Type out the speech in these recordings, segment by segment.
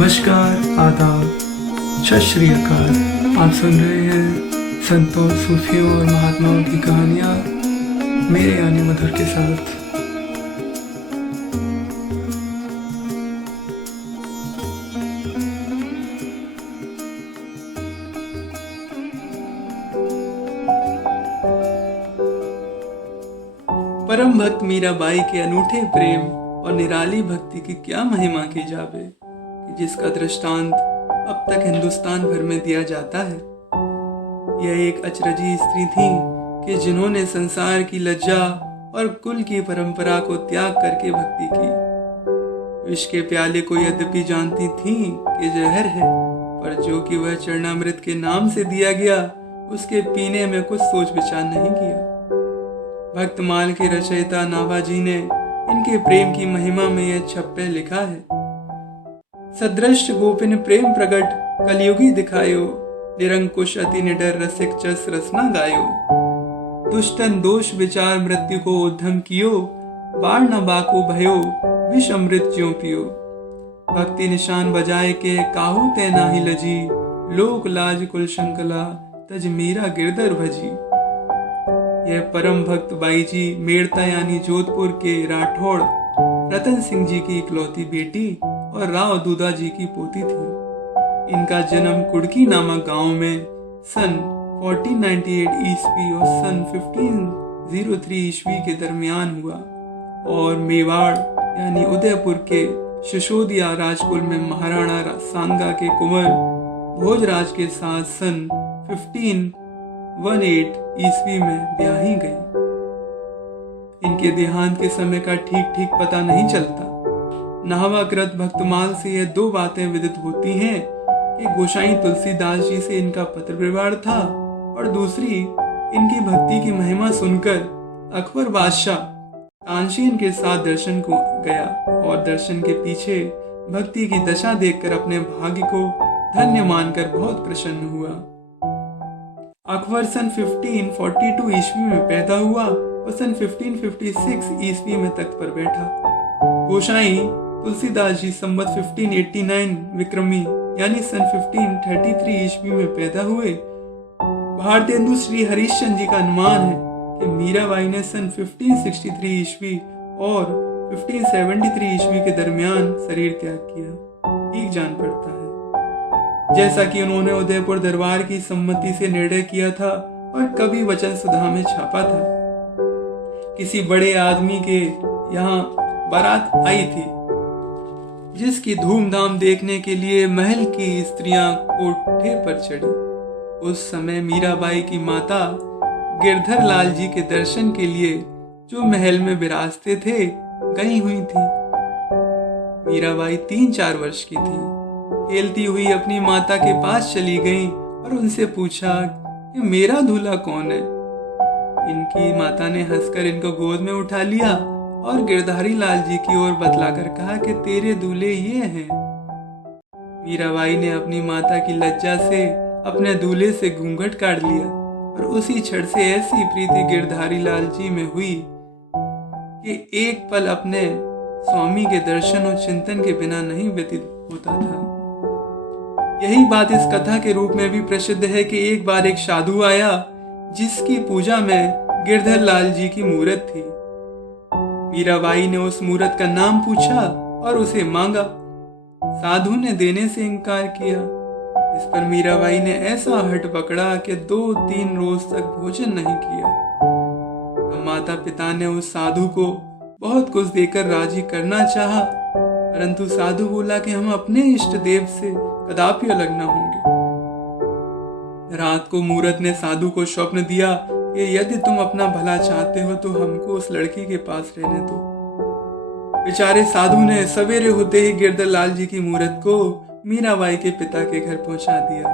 नमस्कार, आदाब, सत श्री अकाल। आप सुन रहे हैं संतों, सूफियों और महात्माओं की कहानियाँ मेरे यानी मधुर के साथ। परम भक्त मीराबाई के अनूठे प्रेम और निराली भक्ति की क्या महिमा की जावे कि जिसका दृष्टांत अब तक हिंदुस्तान भर में दिया जाता है। यह एक अचरजी स्त्री थी कि जिन्होंने संसार की लज्जा और कुल की परंपरा को त्याग करके भक्ति की। विष के प्याले को यद्यपि जानती थी कि जहर है, पर जो कि वह चरणामृत के नाम से दिया गया, उसके पीने में कुछ सोच विचार नहीं किया। भक्तमाल के रचयिता नाभाजी ने इनके प्रेम की महिमा में यह छप्पे लिखा है। सदृष्ट गोपिन प्रेम प्रगट कलयुगी दिखायो, निरंकुश अति निडर रसिक जस रसना गायो। दुष्टन दोष विचार मृत्यु को उद्धम कियो, बाढ़ न बाको भयो विष अमृत ज्यों पियो। भक्ति निशान बजाए के काहू ते नाही लजी, लोक लाज कुल शंकला तज मीरा गिरधर भजी। यह परम भक्त बाई जी मेड़ता यानी जोधपुर के राठौड़ रतन सिंह जी की इकलौती बेटी और राव दूधा जी की पोती थी। इनका जन्म कुड़की नामक गांव में सन 1498 ईस्वी और सन 1503 ईस्वी के दरमियान हुआ और मेवाड़ यानी उदयपुर के शिशोदिया राजकुल में महाराणा सांगा के कुंवर भोजराज के साथ सन 1518 ईस्वी में ब्याही गई। इनके देहांत के समय का ठीक ठीक पता नहीं चलता। नाहवाकृत भक्तमाल से यह दो बातें विदित होती हैं कि गोसाई तुलसीदास जी से इनका पत्र व्यवहार था और दूसरी इनकी भक्ति की महिमा सुनकर अकबर बादशाह तानसेन के साथ दर्शन को गया और दर्शन के पीछे भक्ति की दशा देखकर अपने भाग्य को धन्य मानकर बहुत प्रसन्न हुआ। अकबर सन 1542 ईस्वी में पैदा हुआ और सन 1556 ईस्वी में तख्त पर बैठा। गोसाई तुलसीदास जी संवत 1589 विक्रमी यानी सन 1533 ईस्वी में पैदा हुए। भारतेंदु श्री हरिश्चंद्र जी का अनुमान है कि मीराबाई ने सन 1563 ईस्वी और 1573 ईस्वी के दरमियान शरीर त्याग किया। ठीक जान पड़ता है जैसा कि उन्होंने उदयपुर दरबार की सम्मति से निर्णय किया था और कवि वचन सुधा में छापा था। किसी बड़े आदमी के यहाँ बारात आई थी जिसकी धूमधाम देखने के लिए महल की स्त्रियां कोठे पर चढ़ी। उस समय मीराबाई की माता गिरधर लाल जी के दर्शन के लिए जो महल में विराजते थे गई हुई थी। मीराबाई 3-4 वर्ष की थी। खेलती हुई अपनी माता के पास चली गई और उनसे पूछा कि मेरा दूल्हा कौन है। इनकी माता ने हंसकर इनको गोद में उठा लिया और गिरधारी लाल जी की ओर बतलाकर कहा कि तेरे दूल्हे ये हैं। मीराबाई ने अपनी माता की लज्जा से अपने दूल्हे से घूंघट काट लिया और उसी क्षण से ऐसी प्रीति गिरधारी लाल जी में हुई कि एक पल अपने स्वामी के दर्शन और चिंतन के बिना नहीं व्यतीत होता था। यही बात इस कथा के रूप में भी प्रसिद्ध है कि एक बार एक साधु आया जिसकी पूजा में गिरधर लाल जी की मूर्त थी। मीराबाई ने उस मूर्त का नाम पूछा और उसे मांगा। साधु ने देने से इनकार किया। इस पर मीराबाई ने ऐसा हठ पकड़ा कि 2-3 रोज तक भोजन नहीं किया। तो माता पिता ने उस साधु को बहुत कुछ देकर राजी करना चाहा, परंतु साधु बोला कि हम अपने इष्ट देव से कदापि अलग न होंगे। रात को मूर्त ने साधु को स्वप्न दिया कि यदि तुम अपना भला चाहते हो तो हमको उस लड़की के पास रहने दो। बेचारे साधु ने सवेरे होते ही गिरधर लाल जी की मूर्त को मीराबाई के पिता के घर पहुंचा दिया।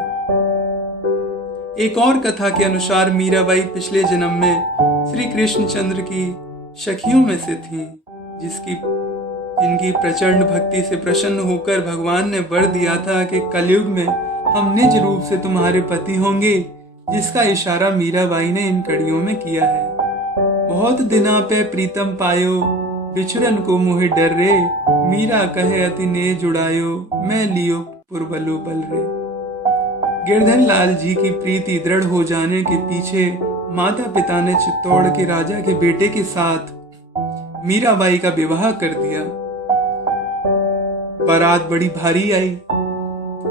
एक और कथा के अनुसार मीराबाई पिछले जन्म में श्री कृष्णचंद्र की सखियों में से थीं, जिनकी प्रचंड भक्ति से प्रसन्न होकर भगवान ने वर दिया था कि कलयुग में हम निज रूप से तुम्हारे पति होंगे, जिसका इशारा मीराबाई ने इन कड़ियों में किया है। बहुत दिना पे प्रीतम पायो, बिछड़न को मोहे डर रे, मीरा कहे अति ने जुड़ायो, मैं लियो पुरबलो बल रे। गिरधर लाल जी की प्रीति दृढ़ हो जाने के पीछे माता पिता ने चित्तौड़ के राजा के बेटे के साथ मीराबाई का विवाह कर दिया। बारात बड़ी भारी आई।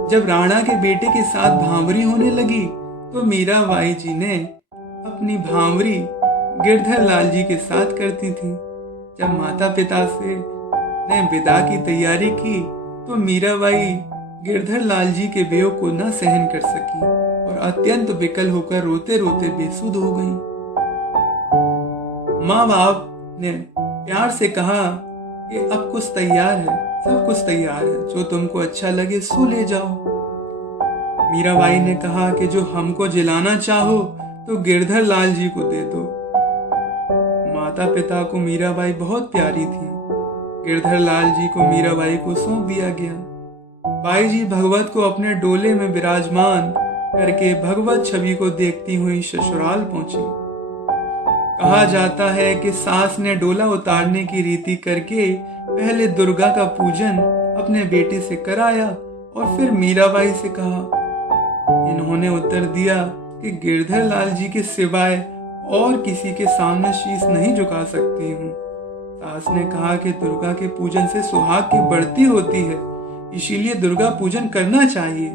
जब राणा के बेटे के साथ भांवरी होने लगी तो मीराबाई जी ने अपनी भांवरी गिरधर लाल जी के साथ करती थी। जब माता पिता से ने विदा की तैयारी की तो मीराबाई गिरधर लाल जी के वियोग को न सहन कर सकी और अत्यंत विकल होकर रोते रोते बेसुध हो गई। माँ बाप ने प्यार से कहा कि अब कुछ तैयार है, सब कुछ तैयार है, जो तुमको अच्छा लगे सो ले जाओ। मीराबाई ने कहा कि जो हमको जिलाना चाहो तो गिरधर लाल जी को दे दो। माता पिता को मीराबाई बहुत प्यारी थी। गिरधर लाल जी को मीराबाई को सौंप दिया गया। बाई जी भगवत को अपने डोले में विराजमान करके भगवत छवि को देखती हुई ससुराल पहुंची। कहा जाता है कि सास ने डोला उतारने की रीति करके पहले दुर्गा का पूजन अपने बेटे से कराया और फिर मीराबाई से कहा। इन्होंने उत्तर दिया कि गिरधर लाल जी के सिवाय और किसी के सामने शीश नहीं झुका सकती हूँ। सास ने कहा कि दुर्गा के पूजन से सुहाग की बढ़ती होती है, इसीलिए दुर्गा पूजन करना चाहिए।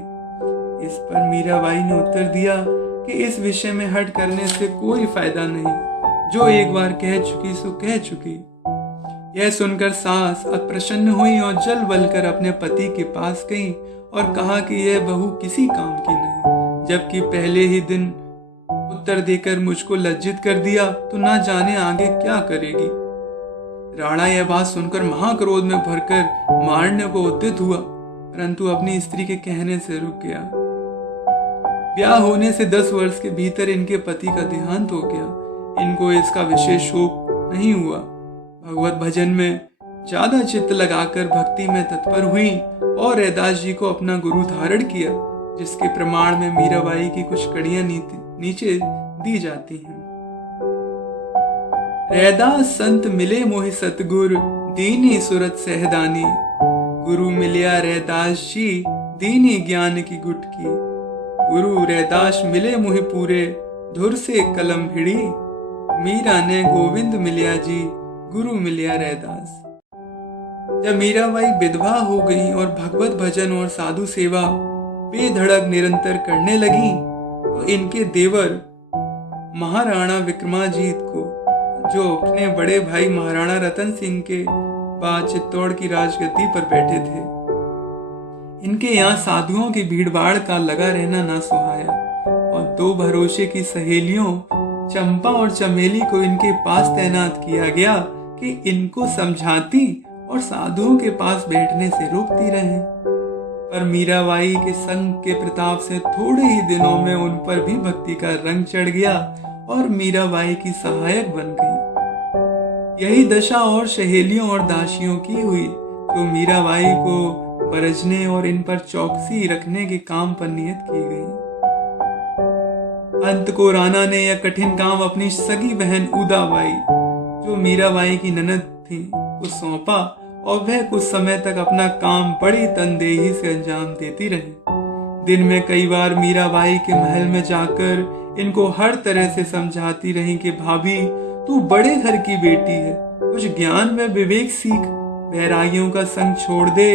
इस पर मीराबाई ने उत्तर दिया कि इस विषय में हट करने से कोई फायदा नहीं, जो एक बार कह चुकी सो कह चुकी। यह सुनकर सास अप्रसन्न हुई और जल बलकर अपने पति के पास गई और कहा कि यह बहू किसी काम की नहीं, जबकि पहले ही दिन उत्तर देकर मुझको लज्जित कर दिया तो ना जाने आगे क्या करेगी। राणा यह बात सुनकर महाक्रोध में भरकर मारने को उद्यत हुआ, परंतु अपनी स्त्री के कहने से रुक गया। ब्याह होने से 10 वर्ष के भीतर इनके पति का देहांत हो गया। इनको इसका विशेष शोक नहीं हुआ। भगवत भजन में ज्यादा चित्त लगाकर भक्ति में तत्पर हुई और रैदास जी को अपना गुरु धारण किया, जिसके प्रमाण में मीराबाई की कुछ कड़ियां नीचे दी जाती हैं। रैदास संत मिले मोहि सतगुर, दीनी सुरत सहदानी। गुरु मिलिया रैदास जी, दीनी ज्ञान की गुटकी। गुरु रैदास मिले मोहि पूरे, धुर से कलम भिड़ी। मीरा ने गोविंद मिलिया जी, गुरु मिलिया रैदास। जब मीराबाई विधवा हो गई और भगवत भजन और साधु सेवा बेधड़क निरंतर करने लगी तो इनके देवर महाराणा विक्रमाजीत को, जो अपने बड़े भाई महाराणा रतन सिंह के बाद चित्तौड़ की राजगद्दी पर बैठे थे, इनके यहाँ साधुओं की भीड़भाड़ का लगा रहना ना सुहाया और 2 भरोसे की सहेलियों चंपा और चमेली को इनके पास तैनात किया गया कि इनको समझाती और साधुओं के पास बैठने से रोकती रहे। पर मीराबाई के संग के प्रताप से थोड़े ही दिनों में उन पर भी भक्ति का रंग चढ़ गया और मीराबाई की सहायक बन गई। यही दशा और सहेलियों और दासियों की हुई, जो मीराबाई को बरजने और इन पर चौकसी रखने के काम पर नियत की गई। अंत को राणा ने यह कठिन काम अपनी सगी बहन उदाबाई, जो मीराबाई की ननद थी, को सौंपा और वह कुछ समय तक अपना काम बड़ी तनदेही से अंजाम देती रही। दिन में कई बार मीराबाई के महल में जाकर इनको हर तरह से समझाती रही कि भाभी, तू बड़े घर की बेटी है, कुछ ज्ञान में विवेक सीख, वैरागियों का संग छोड़ दे,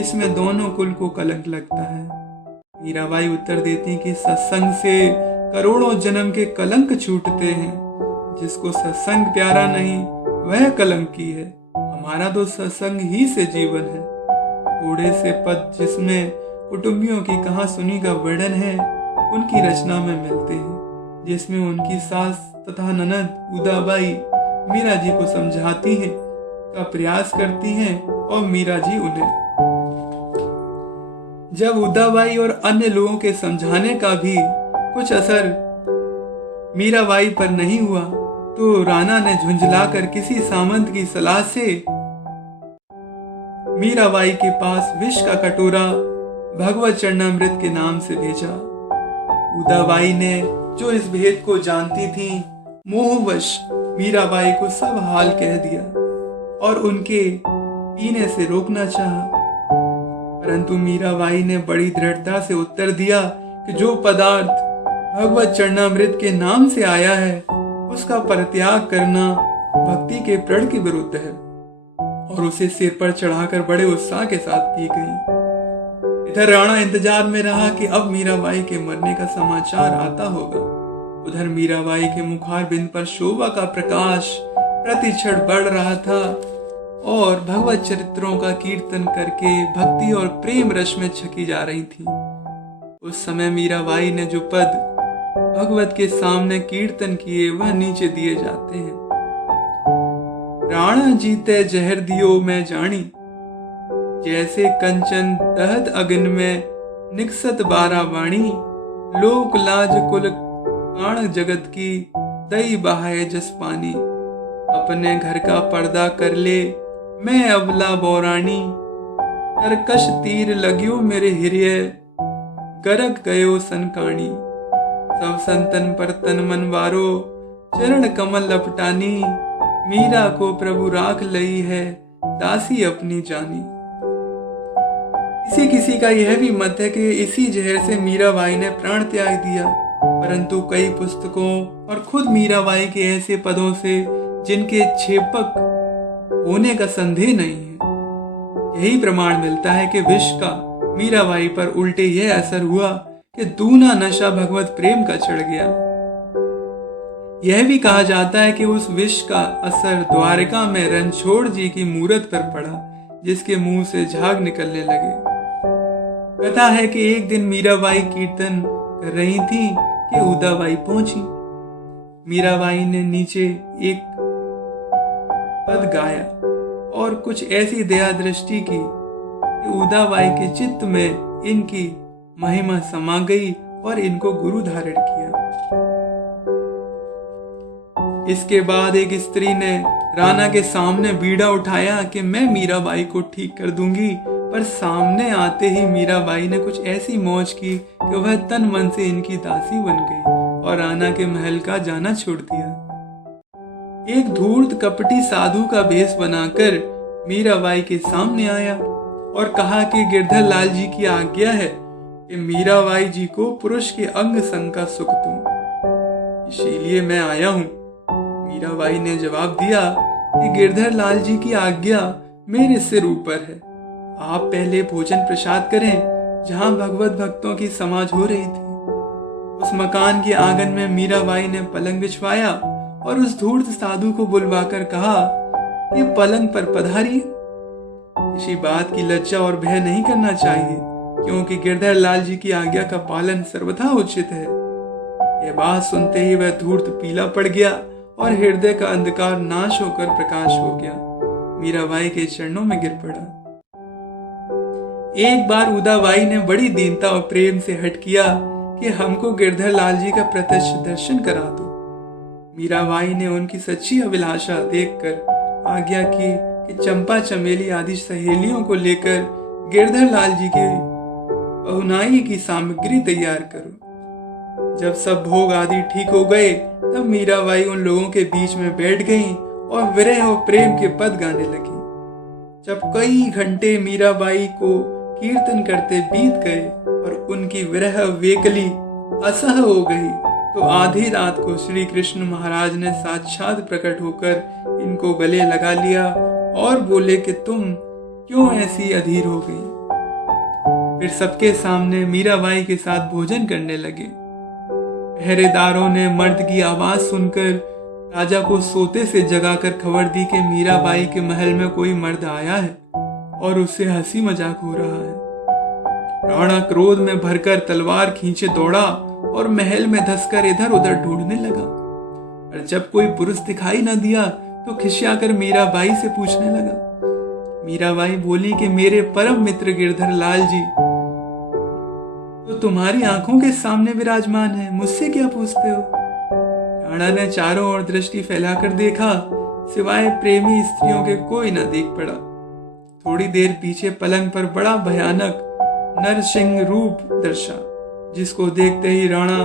इसमें दोनों कुल को कलंक लगता है। मीराबाई उत्तर देती कि सत्संग से करोड़ों जन्म के कलंक छूटते हैं। जिसको सत्संग प्यारा नहीं वह कलंकी है। हमारा तो सत्संग ही से जीवन है। थोड़े से पद जिसमें कुटुंबियों की कहा सुनी का वर्णन है, उनकी रचना में मिलते हैं, जिसमें उनकी सास तथा ननद उदाबाई मीरा जी को समझाती हैं, का प्रयास करती हैं और मीरा जी उन्हें। जब उदाबाई और अन्य लोगों के समझाने का भी कुछ असर मीराबाई पर नहीं हुआ तो राणा ने झुंझलाकर किसी सामंत की सलाह से मीराबाई के पास विष का कटोरा भगवत चरणामृत के नाम से भेजा। उदाबाई ने, जो इस भेद को जानती थी, मोहवश मीराबाई को सब हाल कह दिया और उनके पीने से रोकना चाहा, परंतु मीराबाई ने बड़ी दृढ़ता से उत्तर दिया कि जो पदार्थ भगवत चरणामृत के नाम से आया है उसका परित्याग करना भक्ति के प्रण के विरुद्ध है, और उसे सिर पर चढ़ाकर बड़े उत्साह के साथ पी गई। इधर राणा इंतजार में रहा कि अब मीराबाई के मरने का समाचार आता होगा। उधर मीराबाई के मुखारबिंद पर शोभा का प्रकाश प्रतिक्षण बढ़ रहा था और भगवत चरित्रों का कीर्तन करके भक्ति और प्रेम रस में छकी जा रही थी। उस समय मीराबाई ने जो पद भगवत के सामने कीर्तन किए वह नीचे दिए जाते हैं। राणा जीते जहर दियो मैं जानी, जैसे कंचन दहत अग्न में निकसत बारा वाणी, लोक लाज कुल काण जगत की दई बहाए जस पानी, अपने घर का पर्दा कर ले मैं अबला बौरानी, तरकश तीर लग्यो मेरे हृदय गरक गयो सनकाणी, सब संतन पर तन मन वारो चरण कमल लपटानी, मीरा को प्रभु राख लई है दासी अपनी जानी। किसी किसी का यह भी मत है कि इसी जहर से मीराबाई ने प्राण त्याग दिया, परंतु कई पुस्तकों और खुद मीराबाई के ऐसे पदों से जिनके छेपक होने का संदेह नहीं है, यही प्रमाण मिलता है कि विष का मीराबाई पर उल्टे यह असर हुआ कि दूना नशा भगवत प्रेम का चढ़ गया। यह भी कहा जाता है कि उस विष का असर द्वारिका में रणछोड़ जी की मूरत पर पड़ा, जिसके मुंह से झाग निकलने लगे। कथा है कि एक दिन मीराबाई कीर्तन कर रही थी कि उदाबाई पहुंची। मीराबाई ने नीचे एक पद गाया और कुछ ऐसी दया दृष्टि की कि उदाबाई के चित्त में इनकी महिमा समा गई और इनको गुरु धारण किया। इसके बाद एक स्त्री ने राणा के सामने बीड़ा उठाया कि मैं मीराबाई को ठीक कर दूंगी, पर सामने आते ही मीराबाई ने कुछ ऐसी मौज की कि वह तन मन से इनकी दासी बन गई और राणा के महल का जाना छोड़ दिया। एक धूर्त कपटी साधु का भेष बनाकर मीराबाई के सामने आया और कहा कि गिरधर लाल जी की आज्ञा है कि मीराबाई जी को पुरुष के अंग संग का सुख दूं, इसीलिए मैं आया हूं। मीराबाई ने जवाब दिया कि गिरधर लाल जी की आज्ञा मेरे सिर ऊपर है, आप पहले भोजन प्रसाद करें जहां भगवत भक्तों की समाज हो रही थी। उस मकान के आंगन में मीराबाई ने पलंग बिछवाया और उस धूर्त साधु को बुलवाकर कहा कि पलंग पर पधारिए। किसी बात की लज्जा और भय नहीं करना चाहिए, क्योंकि गिरधर लाल जी की आज्ञा का पालन सर्वथा उचित है। यह बात सुनते ही वह धूर्त पीला पड़ गया और हृदय का अंधकार नाश होकर प्रकाश हो गया। मीराबाई के चरणों में गिर पड़ा। एक बार उदाबाई ने बड़ी दीनता और प्रेम से हट किया कि हमको गिरधर लाल जी का प्रत्यक्ष दर्शन करा दो। मीराबाई ने उनकी सच्ची अभिलाषा देखकर आज्ञा की कि चंपा चमेली आदि सहेलियों को लेकर गिरधर लाल जी की बहुनाई की सामग्री तैयार करो। जब सब भोग आदि ठीक हो गए तब मीराबाई उन लोगों के बीच में बैठ गईं और विरह और प्रेम के पद गाने लगी। जब कई घंटे मीराबाई को कीर्तन करते बीत गए और उनकी विरह वेकली असह हो गई, तो आधी रात को श्री कृष्ण महाराज ने साक्षात प्रकट होकर इनको गले लगा लिया और बोले कि तुम क्यों ऐसी अधीर हो गई। फिर सबके सामने मीराबाई के साथ भोजन करने लगे। पहरेदारों ने मर्द की आवाज सुनकर राजा को सोते से जगाकर खबर दी कि मीराबाई के महल में कोई मर्द आया है और उससे हंसी मजाक हो रहा है। राणा क्रोध में भरकर तलवार खींचे दौड़ा और महल में धंसकर इधर उधर ढूंढने लगा, और जब कोई पुरुष दिखाई न दिया तो खिसियाकर मीराबाई से पूछने लगा। मीराबाई बोली कि मेरे परम मित्र गिरधर लाल जी तो तुम्हारी आंखों के सामने विराजमान है, मुझसे क्या पूछते हो। राणा ने चारों ओर दृष्टि फैलाकर देखा, सिवाय प्रेमी स्त्रियों के कोई न देख पड़ा। थोड़ी देर पीछे पलंग पर बड़ा भयानक नरसिंह रूप दर्शा, जिसको देखते ही राणा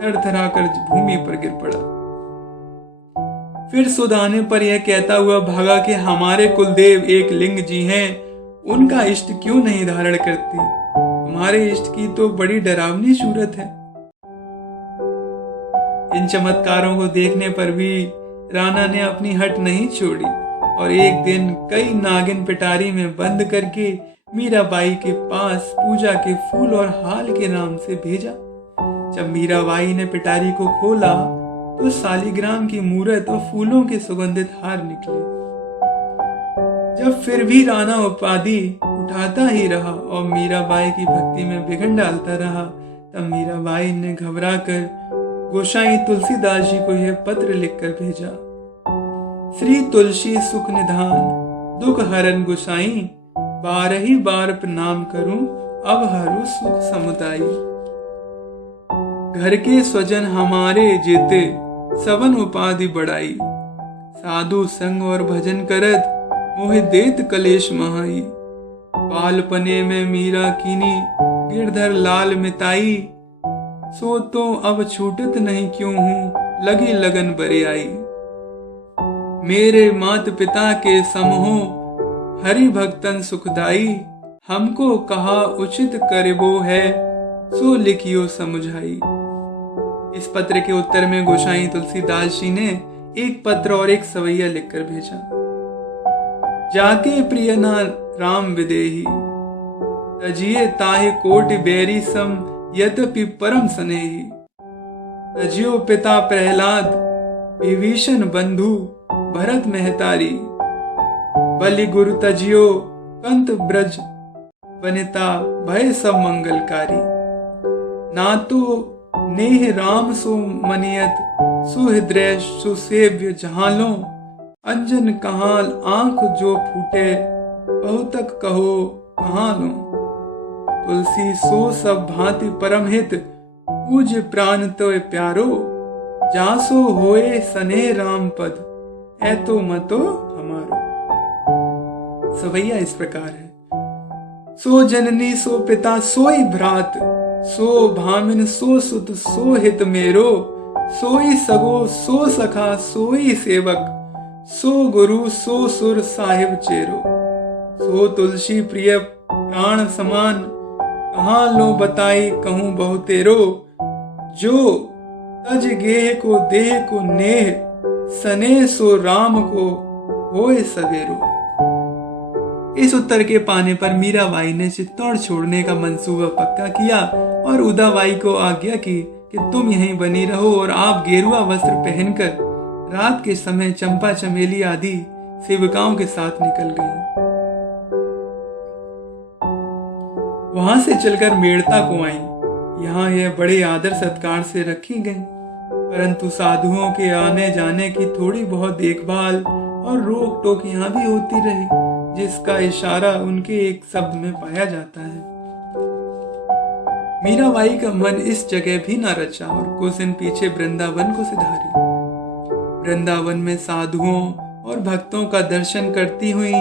थरथरा कर भूमि पर गिर पड़ा। फिर सुध आने पर यह कहता हुआ भागा कि हमारे कुलदेव एक लिंग जी हैं, उनका इष्ट क्यों नहीं धारण करती? तुम्हारे इष्ट की तो बड़ी डरावनी सूरत है। इन चमत्कारों को देखने पर भी राणा ने अपनी हट नहीं छोड़ी और एक दिन कई नागिन पिटारी में बंद करके मीराबाई के पास पूजा के फूल और हाल के नाम से भेजा। जब मीराबाई ने पिटारी को खोला तो शालिग्राम की मूरत और फूलों के सुगंधित हार निकले। जब फिर भी राणा उपाधि उठाता ही रहा और मीराबाई की भक्ति में विघ्न डालता रहा, तब मीराबाई ने घबराकर गोसाई तुलसीदास जी को यह पत्र लिखकर भेजा। श्री तुलसी सुख निधान दुख हरन गोसाई, 12 बार प्रणाम करूं अब हरू सुख समुदाई। घर के स्वजन हमारे जेते सवन उपाधि बढ़ाई, साधु संग और भजन करत मोहि देत कलेश महाई। बालपने में मीरा कीनी गिरधर लाल मिताई, सो तो अब छूटत नहीं क्यों हूं लगी लगन बरे आई। मेरे मात पिता के समहो हरि भक्तन सुखदाई, हमको कहा उचित करबो है सो लिखियो समझाई। इस पत्र के उत्तर में गोसाई तुलसीदास जी ने एक पत्र और एक सवैया लिखकर भेजा। जाके प्रिय ना राम विदेही, तजिए ताहे कोट बेरी सम यद्यपि परम स्नेही। तजियो पिता प्रहलाद विभीषण बंधु भरत मेहतारी, बलि गुरु तजियो कंत ब्रज वनिता भय सब मंगलकारी। ना तो नेह राम सो मनियत सुहृदय सुसेव्य जहालो, अंजन कहाल आंख जो फूटे बहुतक कहो कहाँ लो। तुलसी सो सब भांति परम हित पूज्य प्राण तो प्यारो, जासो होए सने राम पद ऐतो मतो हमारो। सवैया इस प्रकार है। सो जननी सो पिता सोई भ्रात, सो भामिन सो सुत सो हित मेरो, सोई सगो सो सखा सोई सेवक, सो गुरु सो सुर साहिब चेरो। सो तुलसी प्रिय प्राण समान, कहाँ लो बताई कहूँ बहुतेरो। जो तज गेह को देह को नेह, सने सो राम को होए सवेरो। इस उत्तर के पाने पर मीराबाई ने चित्तौड़ छोड़ने का मंसूबा पक्का किया और उदाबाई को आज्ञा की कि तुम यहीं बनी रहो और आप गेरुआ वस्त्र पहनकर रात के समय चंपा चमेली आदि सेविकाओं के साथ निकल गई। वहां से चलकर मेड़ता को आई। यहाँ यह बड़े आदर सत्कार से रखी गई, परंतु साधुओं के आने जाने की थोड़ी बहुत देखभाल और रोक टोक यहाँ भी होती रही, जिसका इशारा उनके एक शब्द में पाया जाता है। मीराबाई का मन इस जगह भी न रचा और कुछ दिन पीछे वृंदावन को सिधारी। वृंदावन में साधुओं और भक्तों का दर्शन करती हुई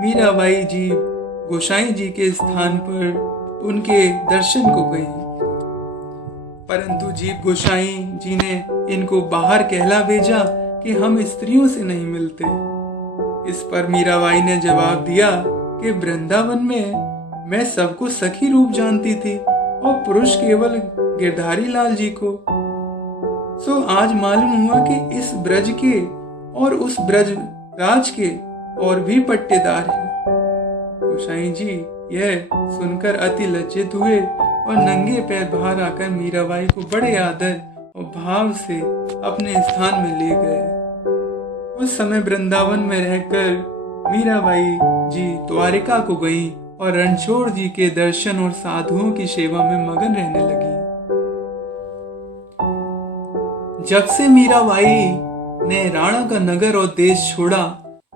मीराबाई जी गोसाई जी के स्थान पर उनके दर्शन को गई, परंतु जीव गोसाई जी ने इनको बाहर कहला भेजा कि हम स्त्रियों से नहीं मिलते। इस पर मीराबाई ने जवाब दिया कि वृंदावन में मैं सबको सखी रूप जानती थी और पुरुष केवल गिरधारी लाल जी को। सो आज मालूम हुआ कि इस ब्रज के और उस ब्रज राज के और भी पट्टेदार हैं। गोसाई जी यह सुनकर अति लज्जित हुए और नंगे पैर बाहर आकर मीराबाई को बड़े आदर और भाव से अपने स्थान में ले गए। उस समय वृंदावन में रहकर मीराबाई जी द्वारिका को गई और रणछोड़ जी के दर्शन और साधुओं की सेवा में मगन रहने लगी। जब से मीराबाई ने राणा का नगर और देश छोड़ा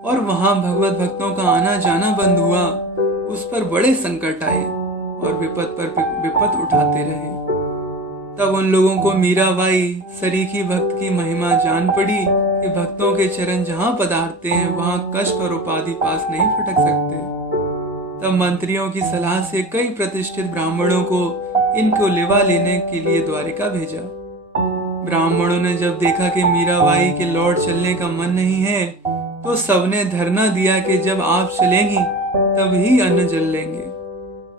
और वहां भगवत भक्तों का आना जाना बंद हुआ, उस पर बड़े संकट आए और विपत पर विपत उठाते रहे। तब उन लोगों को मीराबाई सरीखी भक्त की महिमा जान पड़ी कि भक्तों के चरण जहां पधारते हैं वहां कष्ट और उपाधि पास नहीं फटक सकते। तब मंत्रियों की सलाह से कई प्रतिष्ठित ब्राह्मणों को इनको लेवा लेने के लिए द्वारिका भेजा। ब्राह्मणों ने जब देखा कि मीराबाई के लौट चलने का मन नहीं है तो सबने धरना दिया कि जब आप चलेंगी तभी अन्न जल लेंगे।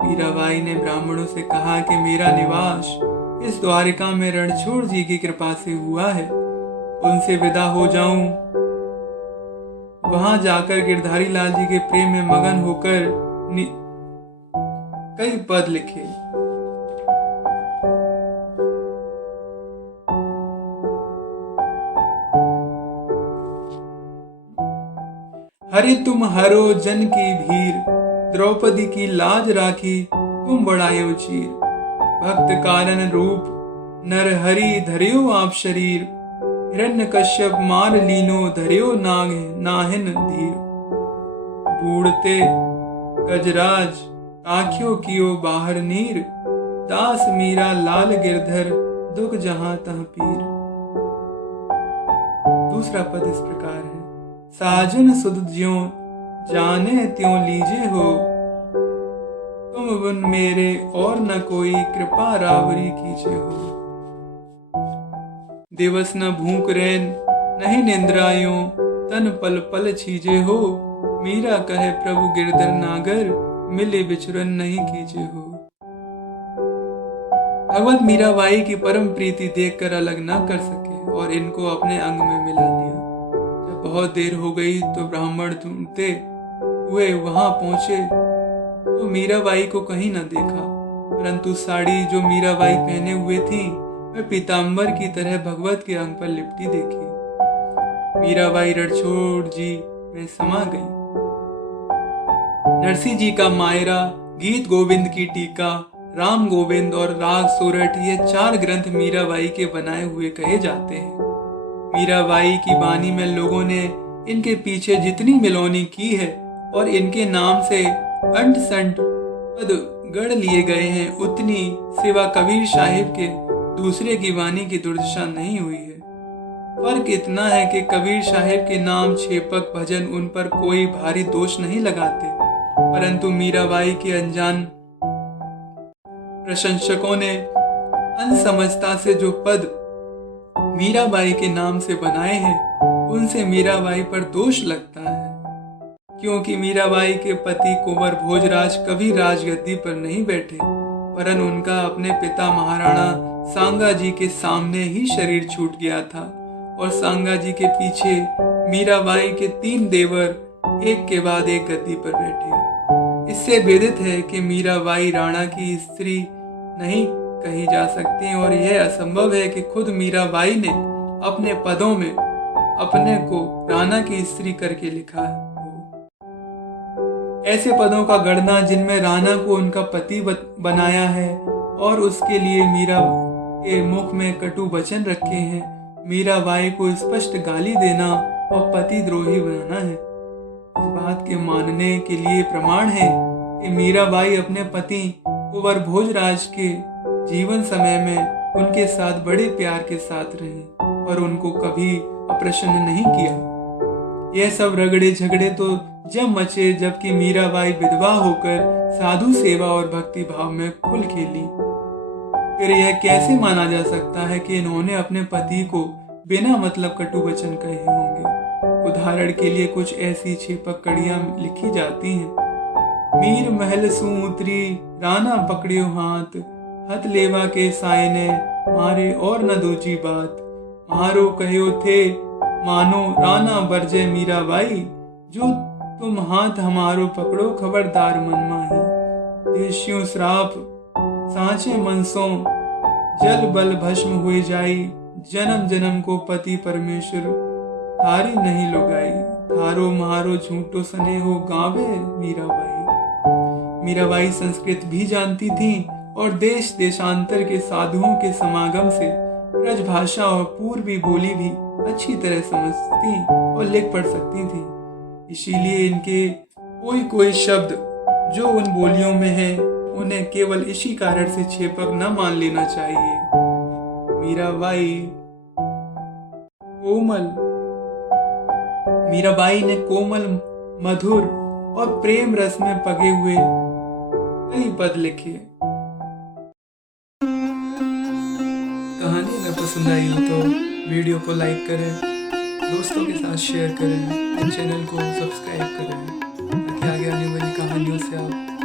मीराबाई ने ब्राह्मणों से कहा कि मेरा निवास इस द्वारिका में रणछोड़ जी की कृपा से हुआ है, उनसे विदा हो जाऊं। वहां जाकर गिरधारी लाल जी के प्रेम में मगन होकर कई पद लिखे। हरे तुम हरो जन की भीर, द्रौपदी की लाज राखी तुम बढ़ायो चीर। भक्त कारण रूप नर हरि धरियो आप शरीर, हिरण्य कश्यप मार लीनो धरियो नाग नाहिन धीर। बूढ़ते गजराज आँखियों कियो बाहर नीर, दास मीरा लाल गिरधर दुख जहां तह पीर। दूसरा पद इस प्रकार है। साजन सुध ज्यों जाने त्यों लीजे हो, तुम बिन मेरे और न कोई कृपा रावरी कीजे हो। दिवस न भूख रैन नहीं निंद्रायों, तन पल पल छीजे हो। मीरा कहे प्रभु गिरधर नागर, मिले विचुरन नहीं कीजे हो। भगवत मीराबाई की परम प्रीति देखकर अलग न कर सके और इनको अपने अंग में मिला लिया। जब बहुत देर हो गई तो ब्राह्मण ढूंढते हुए वहां पहुंचे तो मीराबाई को कहीं न देखा, परंतु साड़ी जो मीराबाई पहने हुए थी वह पीताम्बर की तरह भगवत के अंग पर लिपटी देखी। मीराबाई रणछोड़ जी में समा गई। नरसिंह जी का मायरा, गीत गोविंद की टीका, राम गोविंद और राग सोरठ ये 4 ग्रंथ मीराबाई के बनाए हुए कहे जाते हैं। मीराबाई की बानी में लोगों ने इनके पीछे जितनी मिलौनी की है और इनके नाम से अंट संट पद गढ़ लिए गए हैं, उतनी सिवा कबीर साहिब के दूसरे की वाणी की दुर्दशा नहीं हुई है। फर्क इतना है कि कबीर साहिब के नाम छेपक भजन उन पर कोई भारी दोष नहीं लगाते, परंतु मीराबाई के अनजान प्रशंसकों ने अनसमझता से जो पद मीराबाई के नाम से बनाए हैं उनसे मीराबाई पर दोष लगता है, क्योंकि मीराबाई के पति कुंवर भोजराज कभी राजगद्दी पर नहीं बैठे, वरन उनका अपने पिता महाराणा सांगा जी के सामने ही शरीर छूट गया था और सांगा जी के पीछे मीराबाई के 3 देवर एक के बाद एक गद्दी पर बैठे। इससे विदित है कि मीराबाई राणा की स्त्री नहीं कही जा सकती और यह असंभव है कि खुद मीराबाई ने अपने पदों में अपने को राणा की स्त्री करके लिखा हो। ऐसे पदों का गढ़ना जिनमें राणा को उनका पति बनाया है और उसके लिए मीरा के मुख में कटु वचन रखे हैं, मीराबाई को स्पष्ट गाली देना और पति द्रोही बनाना है। इस बात के मानने के लिए प्रमाण है कि मीराबाई अपने पति कुंवर भोजराज के जीवन समय में उनके साथ बड़े प्यार के साथ रही और उनको कभी अप्रसन्न नहीं किया। यह सब रगड़े झगड़े तो जब मचे जबकि मीराबाई विधवा होकर साधु सेवा और भक्ति भाव में खुल खेली। फिर यह कैसे माना जा सकता है कि इन्होंने अपने पति को बिना मतलब कटु वचन कहे होंगे। उदाहरण के लिए कुछ ऐसी छेपक कड़ियां लिखी जाती हैं। मीर महल सू उतरी राना पकड़ियो हाथ, हथ लेवा के सायने मारे और न दूजी बात। मारो कहो थे मानो राना बरजे मीराबाई, जो तुम हाथ हमारो पकड़ो खबरदार मन माही। देशियों श्राप सांचे मनसों जल बल भस्म हुए जाई, जन्म जन्म को पति परमेश्वर थारी नहीं लुगाई। थारो महारो झूठो सने हो गावे मीराबाई। मीराबाई संस्कृत भी जानती थी और देश देशांतर के साधुओं के समागम से ब्रज भाषा और पूर्वी बोली भी अच्छी तरह समझती और लिख पढ़ सकती थी। इसीलिए इनके कोई शब्द जो उन बोलियों में है उन्हें केवल इसी कारण से छेपक न मान लेना चाहिए। मीराबाई ने कोमल मधुर और प्रेम रस में पगे हुए कई पद लिखे। कहानी अगर पसंद आई हो तो वीडियो को लाइक करें, दोस्तों के साथ शेयर करें, चैनल को सब्सक्राइब करें ताकि आगे आने वाली कहानियों से आप